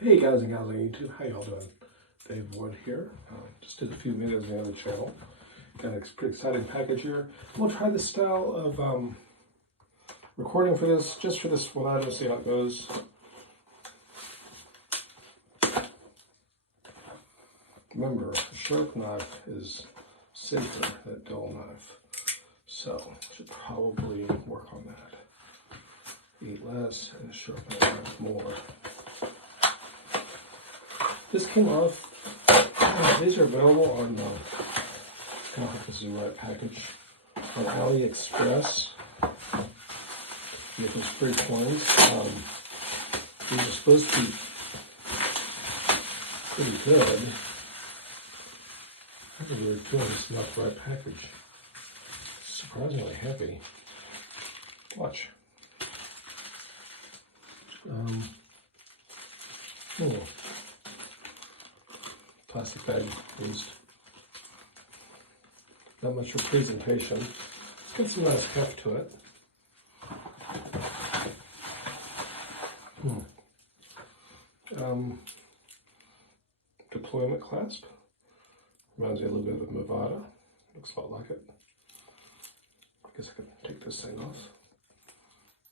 Hey guys and gals on YouTube, how y'all doing? Dave Wood here. Just did a few videos on the other channel. Got a pretty exciting package here. I'm gonna try this style of recording for this, just for this one item, see how it goes. Remember, a sharp knife is safer than a dull knife, so I should probably work on that. Eat less and sharpen the knife more. This came off. These are available on, I don't know if this is the right package, on AliExpress. You get those free coins. These are supposed to be pretty good. I think we're doing this not the right package. It's surprisingly heavy. Watch. Plastic bag used. Not much for presentation. It's got some nice heft to it. Deployment clasp. Reminds me a little bit of Movada. Looks a lot like it. I guess I could take this thing off.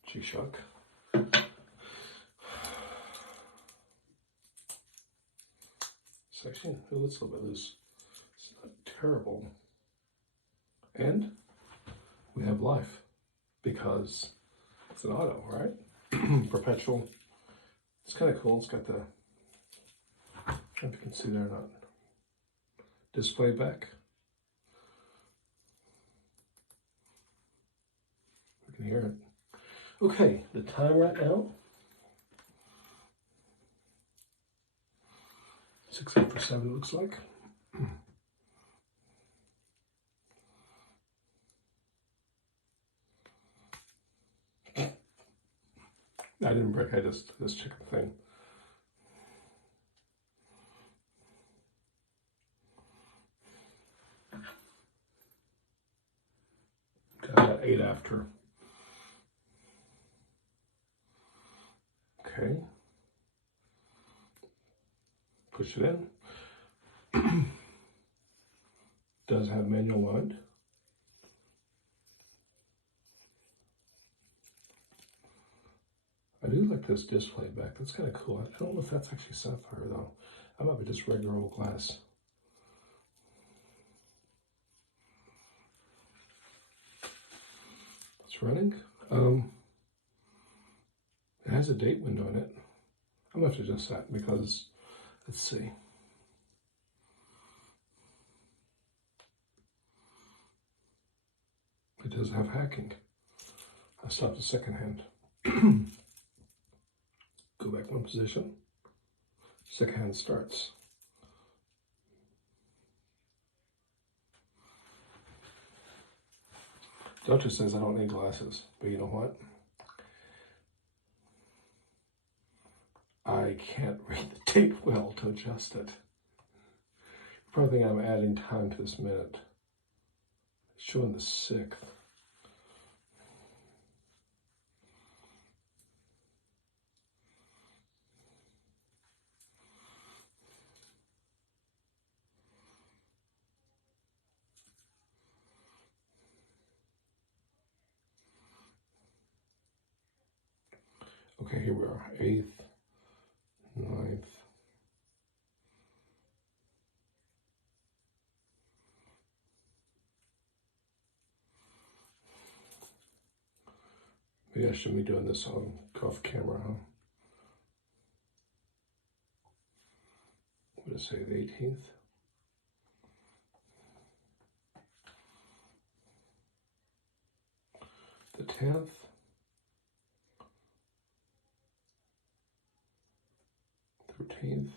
G-Shock. Section. Oh, it's a little bit loose. It's not terrible. And we have life because it's an auto, right? Perpetual. It's kind of cool. It's got the, I don't know if you can see there or not, display back. You can hear it. Okay, the time right now, 6:07 looks like. I didn't break, I just checked the thing. Got 8 after. Okay. Push it in. Does have manual wind. I do like this display back. That's kind of cool. I don't know if that's actually sapphire though. That might be just regular old glass. It's running. It has a date window in it. I'm gonna have to adjust that because, let's see. It does have hacking. I stopped the second hand. Go back one position. Second hand starts. Doctor says I don't need glasses, but you know what? I can't read the tape well to adjust it. You probably think I'm adding time to this minute. It's showing the 6th. Okay, here we are, 8th, 9th. Maybe I shouldn't be doing this on off camera, huh? What did I say, the 18th? The 10th? 13th?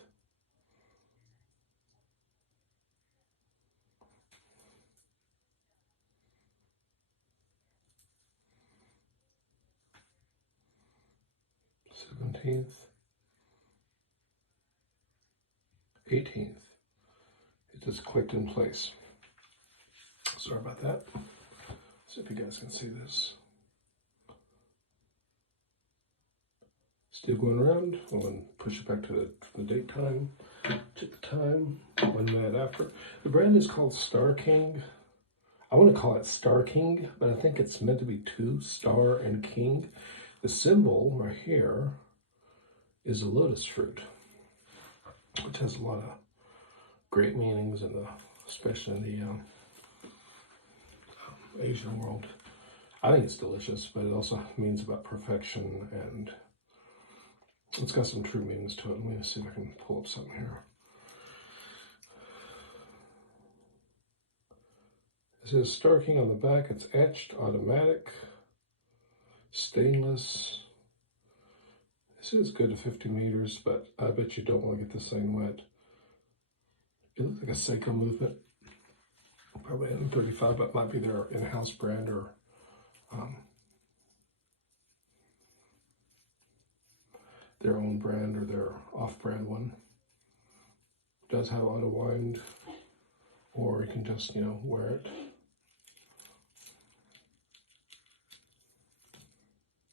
th 18th. It just clicked in place. Sorry about that. See if you guys can see this. Still going around. I'm going to push it back to the date time. Check the time. 1 minute after. The brand is called StarKing. I want to call it StarKing, but I think it's meant to be two, Star and King. The symbol right here is a lotus fruit, which has a lot of great meanings, especially in the Asian world. I think it's delicious, but it also means about perfection, and it's got some true meanings to it. Let me see if I can pull up something here. It says StarKing on the back. It's etched, automatic, stainless. It says good to 50 meters, but I bet you don't want to get this thing wet. It looks like a Seiko movement. Probably M35, but it might be their in-house brand or their own brand or their off-brand one. It does have auto wind, or you can just, wear it.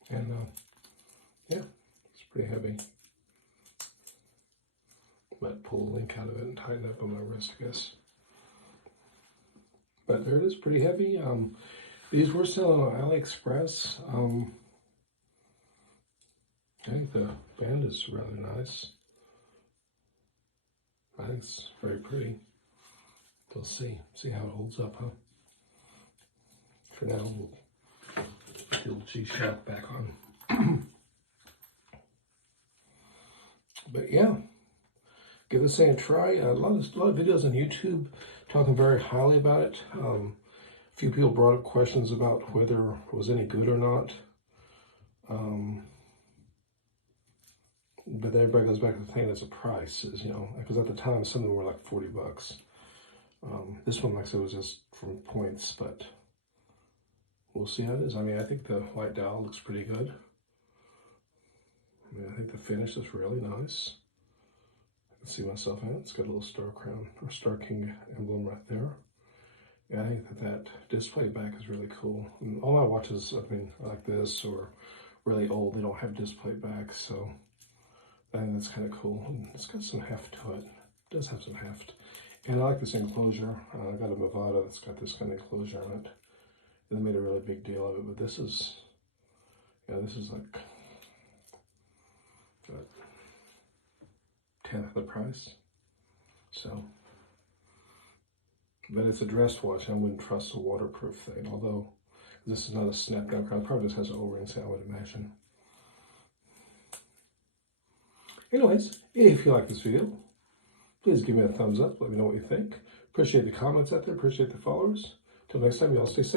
And yeah, it's pretty heavy. Might pull a link out of it and tighten it up on my wrist, I guess. But there it is, pretty heavy. These were selling on AliExpress. I think the band is rather nice. I think it's very pretty. We'll see how it holds up, huh? For now, we'll put the old G-Shock back on. But yeah, give this thing a try. A lot of videos on YouTube talking very highly about it. A few people brought up questions about whether it was any good or not. But everybody goes back to the thing that's a price, because at the time some of them were like $40. This one, like I said, was just from points, but we'll see how it is. I mean, I think the white dial looks pretty good. I think the finish is really nice. I can see myself in it. It's got a little star crown or StarKing emblem right there. Yeah, I think that display back is really cool. And all my watches, like this or really old, they don't have display backs, so I think that's kind of cool. And it's got some heft to it. It does have some heft. And I like this enclosure. I got a Movado that's got this kind of enclosure on it. They made a really big deal of it, but this is like a tenth of the price. So, but it's a dress watch. I wouldn't trust a waterproof thing, although this is not a snap-down crown. It probably just has an O-ring, so I would imagine. Anyways, if you like this video, please give me a thumbs up. Let me know what you think. Appreciate the comments out there. Appreciate the followers. Till next time, y'all stay safe.